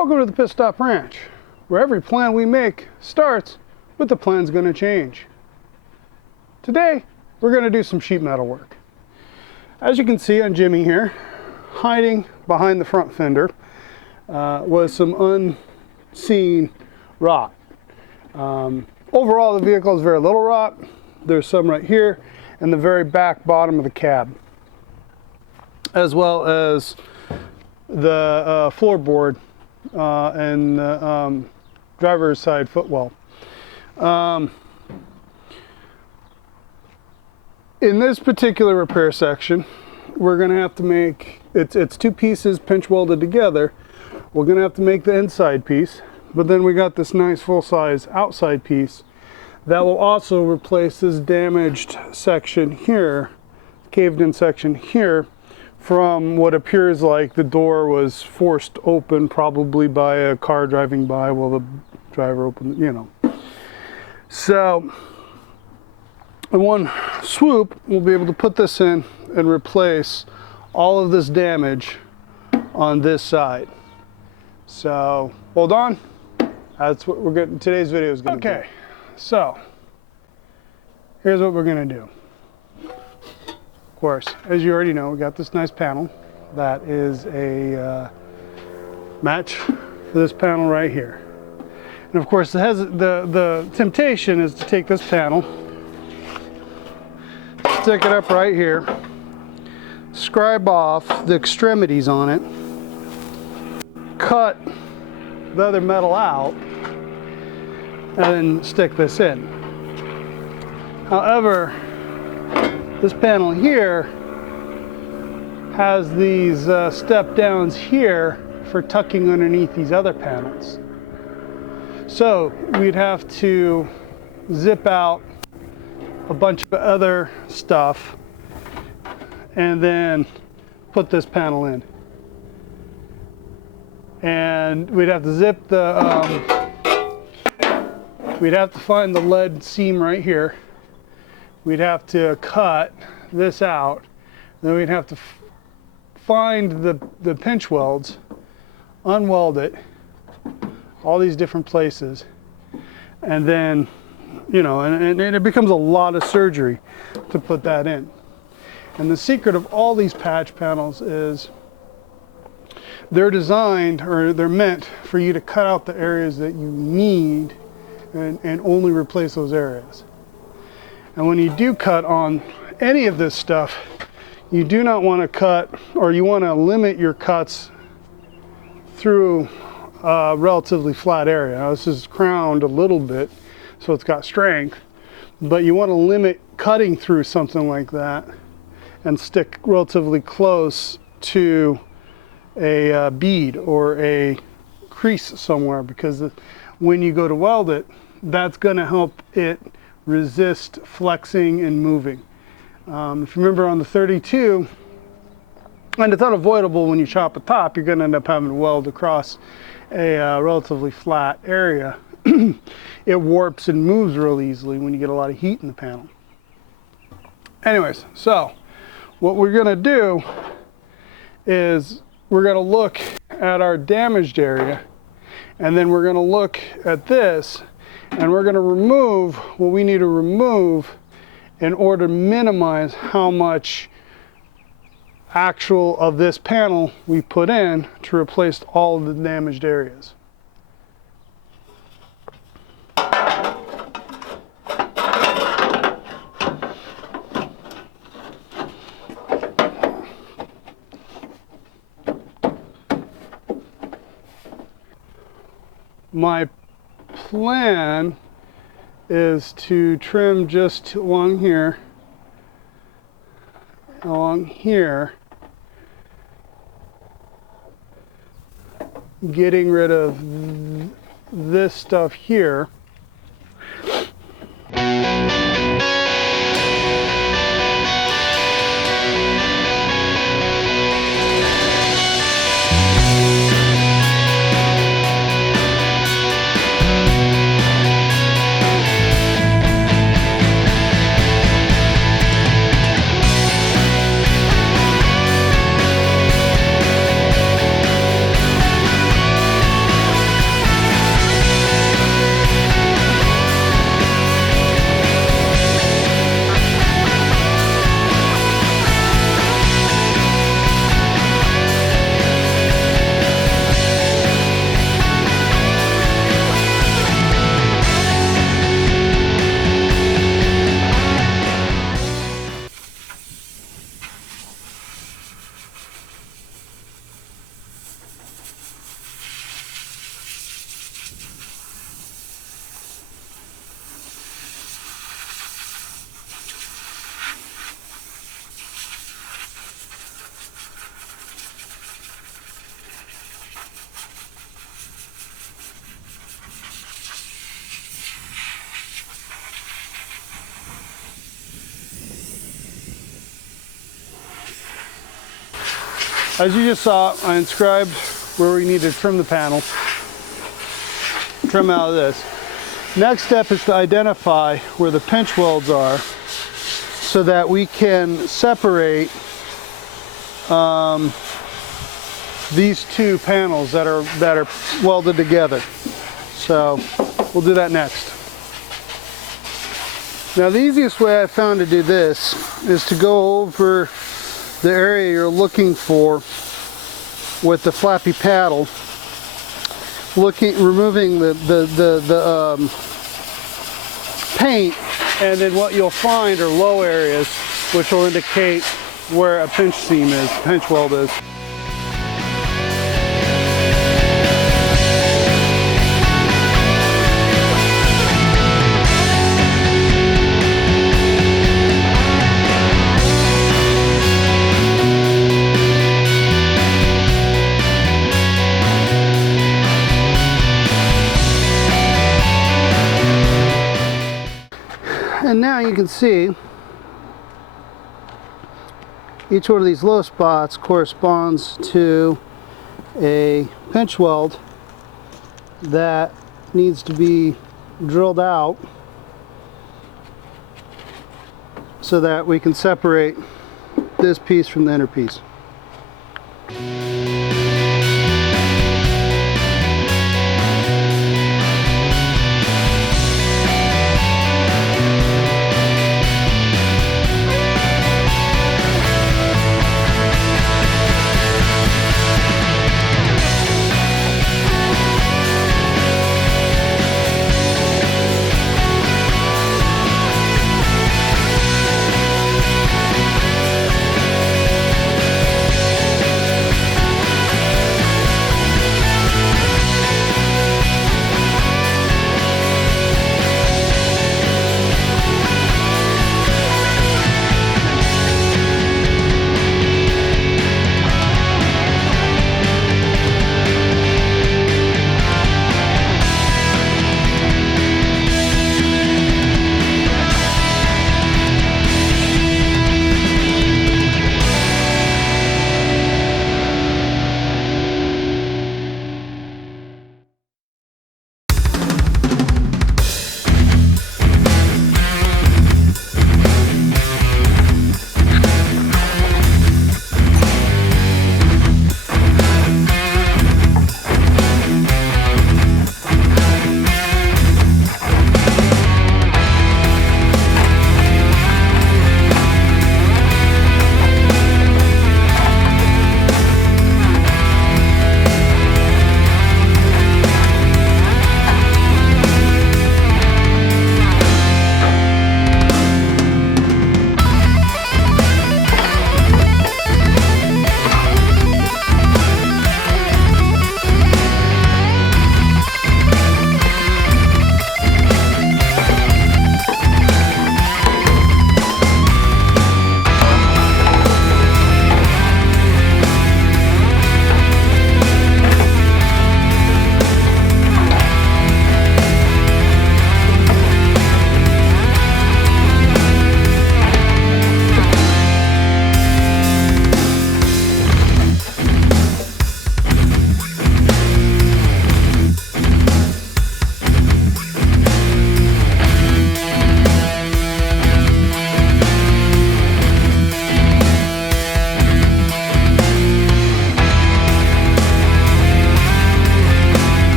Welcome to the Pit Stop Ranch, where every plan we make starts with the plan's gonna change. Today, we're gonna do some sheet metal work. As you can see on Jimmy here, hiding behind the front fender was some unseen rot. Overall, the vehicle has very little rot. There's some right here and the very back bottom of the cab, as well as the floorboard and the driver's side footwell. In this particular repair section, we're going to have to make, it's two pieces pinch welded together. We're going to have to make the inside piece, but then we got this nice full-size outside piece that will also replace this damaged section here, caved in section here, from what appears like the door was forced open, probably by a car driving by while the driver opened, you know. So in one swoop, we'll be able to put this in and replace all of this damage on this side. So hold on, that's what we're getting. Today's video is going to be. Okay, so here's what we're going to do. Of course, as you already know, we got this nice panel that is a match for this panel right here. And of course, the temptation is to take this panel, stick it up right here, scribe off the extremities on it, cut the other metal out, and then stick this in. However, this panel here has these step downs here for tucking underneath these other panels. So we'd have to zip out a bunch of other stuff and then put this panel in. And we'd have to zip the, we'd have to find the lead seam right here. We'd have to cut this out, then we'd have to find the pinch welds, unweld it, all these different places, and then, you know, and it becomes a lot of surgery to put that in. And the secret of all these patch panels is they're designed, or they're meant for you to cut out the areas that you need and only replace those areas. And when you do cut on any of this stuff, you do not want to cut, or you want to limit your cuts through a relatively flat area. Now, this is crowned a little bit, so it's got strength, but you want to limit cutting through something like that and stick relatively close to a bead or a crease somewhere, because when you go to weld it, that's going to help it resist flexing and moving. If you remember on the 32, and it's unavoidable when you chop a top, you're going to end up having to weld across a relatively flat area. It warps and moves real easily when you get a lot of heat in the panel. Anyways, so what we're going to do is we're going to look at our damaged area, and then we're going to look at this, and we're going to remove what we need to remove in order to minimize how much actual of this panel we put in to replace all of the damaged areas. My plan is to trim just along here, getting rid of this stuff here. As you just saw, I inscribed where we need to trim the panels. Trim out of this. Next step is to identify where the pinch welds are so that we can separate these two panels that are welded together. So we'll do that next. Now the easiest way I found to do this is to go over the area you're looking for with the flappy paddle, removing the paint, and then what you'll find are low areas which will indicate where a pinch seam is, pinch weld is. And now you can see each one of these low spots corresponds to a pinch weld that needs to be drilled out so that we can separate this piece from the inner piece.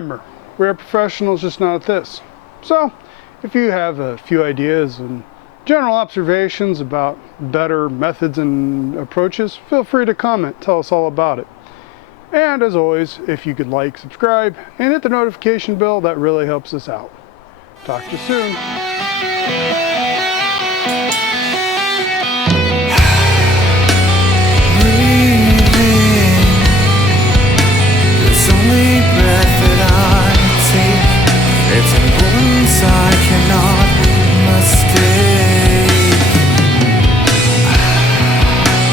remember, we are professionals, just not at this. So, if you have a few ideas and general observations about better methods and approaches, feel free to comment, tell us all about it. And as always, if you could like, subscribe, and hit the notification bell, that really helps us out. Talk to you soon.